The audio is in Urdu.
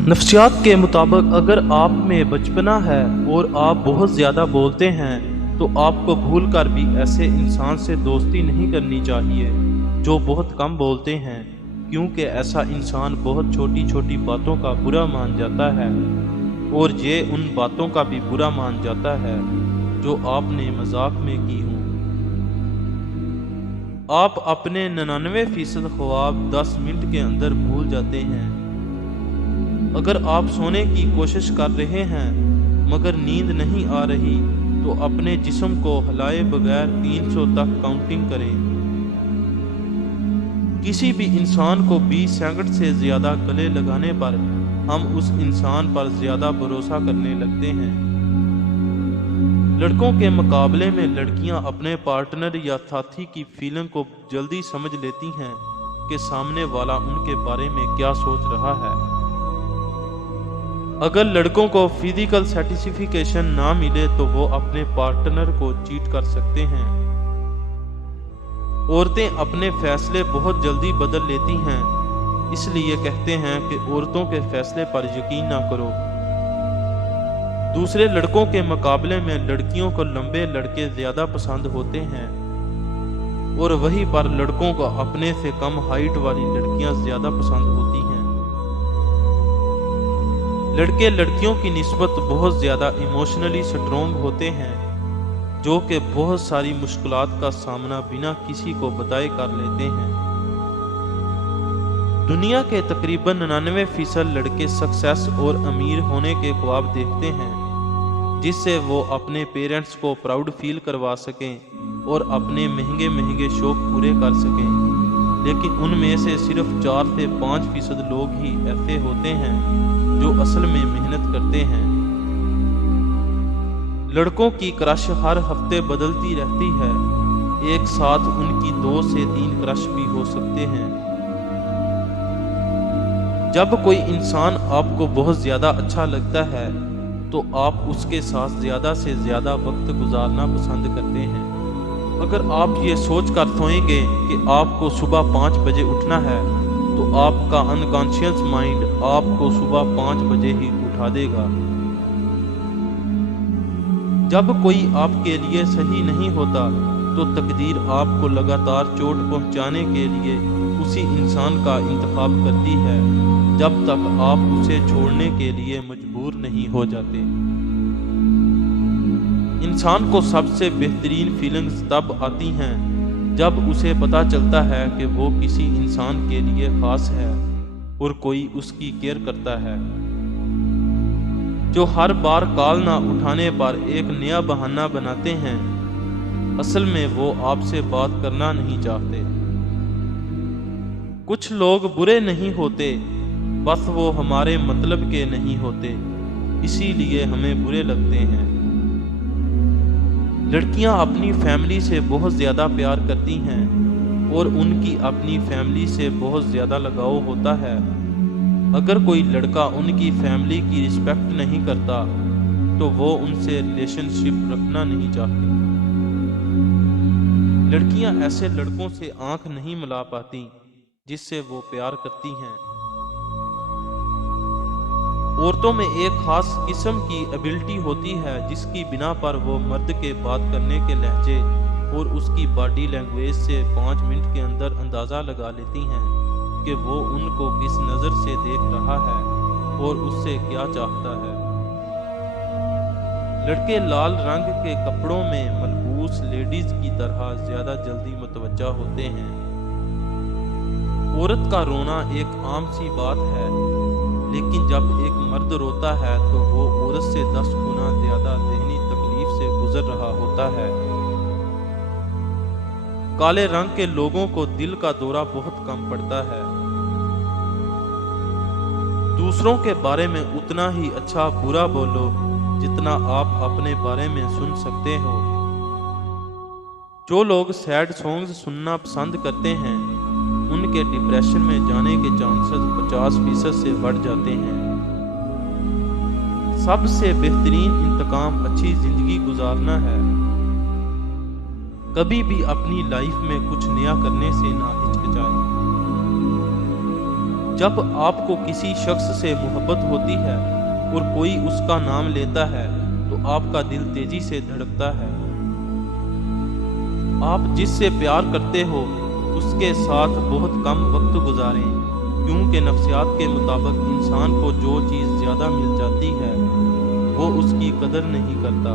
نفسیات کے مطابق اگر آپ میں بچپنا ہے اور آپ بہت زیادہ بولتے ہیں تو آپ کو بھول کر بھی ایسے انسان سے دوستی نہیں کرنی چاہیے جو بہت کم بولتے ہیں، کیونکہ ایسا انسان بہت چھوٹی چھوٹی باتوں کا برا مان جاتا ہے اور یہ ان باتوں کا بھی برا مان جاتا ہے جو آپ نے مذاق میں کی ہوں۔ آپ اپنے 99% خواب 10 منٹ کے اندر بھول جاتے ہیں۔ اگر آپ سونے کی کوشش کر رہے ہیں مگر نیند نہیں آ رہی تو اپنے جسم کو ہلائے بغیر 300 تک کاؤنٹنگ کریں۔ کسی بھی انسان کو 20 سیکنڈ سے زیادہ گلے لگانے پر ہم اس انسان پر زیادہ بھروسہ کرنے لگتے ہیں۔ لڑکوں کے مقابلے میں لڑکیاں اپنے پارٹنر یا ساتھی کی فیلنگ کو جلدی سمجھ لیتی ہیں کہ سامنے والا ان کے بارے میں کیا سوچ رہا ہے۔ اگر لڑکوں کو فزیکل سیٹسفیکیشن نہ ملے تو وہ اپنے پارٹنر کو چیٹ کر سکتے ہیں۔ عورتیں اپنے فیصلے بہت جلدی بدل لیتی ہیں، اس لیے کہتے ہیں کہ عورتوں کے فیصلے پر یقین نہ کرو۔ دوسرے لڑکوں کے مقابلے میں لڑکیوں کو لمبے لڑکے زیادہ پسند ہوتے ہیں اور وہیں پر لڑکوں کو اپنے سے کم ہائٹ والی لڑکیاں زیادہ پسند ہوتی ہیں۔ لڑکے لڑکیوں کی نسبت بہت زیادہ ایموشنلی سٹرونگ ہوتے ہیں، جو کہ بہت ساری مشکلات کا سامنا بنا کسی کو بتائے کر لیتے ہیں۔ دنیا کے تقریباً 99% لڑکے سکسیس اور امیر ہونے کے خواب دیکھتے ہیں، جس سے وہ اپنے پیرنٹس کو پراؤڈ فیل کروا سکیں اور اپنے مہنگے مہنگے شوق پورے کر سکیں، لیکن ان میں سے صرف 4 سے 5% لوگ ہی ایسے ہوتے ہیں جو اصل میں محنت کرتے ہیں۔ لڑکوں کی کرش ہر ہفتے بدلتی رہتی ہے، ایک ساتھ ان کی 2 سے 3 کرش بھی ہو سکتے ہیں۔ جب کوئی انسان آپ کو بہت زیادہ اچھا لگتا ہے تو آپ اس کے ساتھ زیادہ سے زیادہ وقت گزارنا پسند کرتے ہیں۔ اگر آپ یہ سوچ کر سوئیں گے کہ آپ کو صبح 5 بجے اٹھنا ہے تو آپ کا انکانشیس مائنڈ آپ کو صبح 5 بجے ہی اٹھا دے گا۔ جب کوئی آپ کے لیے صحیح نہیں ہوتا تو تقدیر آپ کو لگاتار چوٹ پہنچانے کے لیے اسی انسان کا انتخاب کرتی ہے جب تک آپ اسے چھوڑنے کے لیے مجبور نہیں ہو جاتے۔ انسان کو سب سے بہترین فیلنگز تب آتی ہیں جب اسے پتہ چلتا ہے کہ وہ کسی انسان کے لیے خاص ہے اور کوئی اس کی کیئر کرتا ہے۔ جو ہر بار کال نہ اٹھانے پر ایک نیا بہانہ بناتے ہیں، اصل میں وہ آپ سے بات کرنا نہیں چاہتے۔ کچھ لوگ برے نہیں ہوتے، بس وہ ہمارے مطلب کے نہیں ہوتے، اسی لیے ہمیں برے لگتے ہیں۔ لڑکیاں اپنی فیملی سے بہت زیادہ پیار کرتی ہیں اور ان کی اپنی فیملی سے بہت زیادہ لگاؤ ہوتا ہے۔ اگر کوئی لڑکا ان کی فیملی کی رسپیکٹ نہیں کرتا تو وہ ان سے ریلیشن شپ رکھنا نہیں چاہتی۔ لڑکیاں ایسے لڑکوں سے آنکھ نہیں ملا پاتی جس سے وہ پیار کرتی ہیں۔ عورتوں میں ایک خاص قسم کی ایبلٹی ہوتی ہے جس کی بنا پر وہ مرد کے بات کرنے کے لہجے اور اس کی باڈی لینگویج سے 5 منٹ کے اندر اندازہ لگا لیتی ہیں کہ وہ ان کو کس نظر سے دیکھ رہا ہے اور اس سے کیا چاہتا ہے۔ لڑکے لال رنگ کے کپڑوں میں ملبوس لیڈیز کی طرح زیادہ جلدی متوجہ ہوتے ہیں۔ عورت کا رونا ایک عام سی بات ہے، لیکن جب ایک مرد روتا ہے تو وہ عورت سے 10 گنا زیادہ ذہنی تکلیف سے گزر رہا ہوتا ہے۔ کالے رنگ کے لوگوں کو دل کا دورہ بہت کم پڑتا ہے۔ دوسروں کے بارے میں اتنا ہی اچھا برا بولو جتنا آپ اپنے بارے میں سن سکتے ہو۔ جو لوگ سیڈ سانگز سننا پسند کرتے ہیں ان کے ڈپریشن میں جانے کے چانسز 50% سے بڑھ جاتے ہیں۔ سب سے بہترین انتقام اچھی زندگی گزارنا ہے۔ کبھی بھی اپنی لائف میں کچھ نیا کرنے سے نہ ہچکچائیں۔ جب آپ کو کسی شخص سے محبت ہوتی ہے اور کوئی اس کا نام لیتا ہے تو آپ کا دل تیزی سے دھڑکتا ہے۔ آپ جس سے پیار کرتے ہو اس کے ساتھ بہت کم وقت گزاریں، کیونکہ نفسیات کے مطابق انسان کو جو چیز زیادہ مل جاتی ہے وہ اس کی قدر نہیں کرتا۔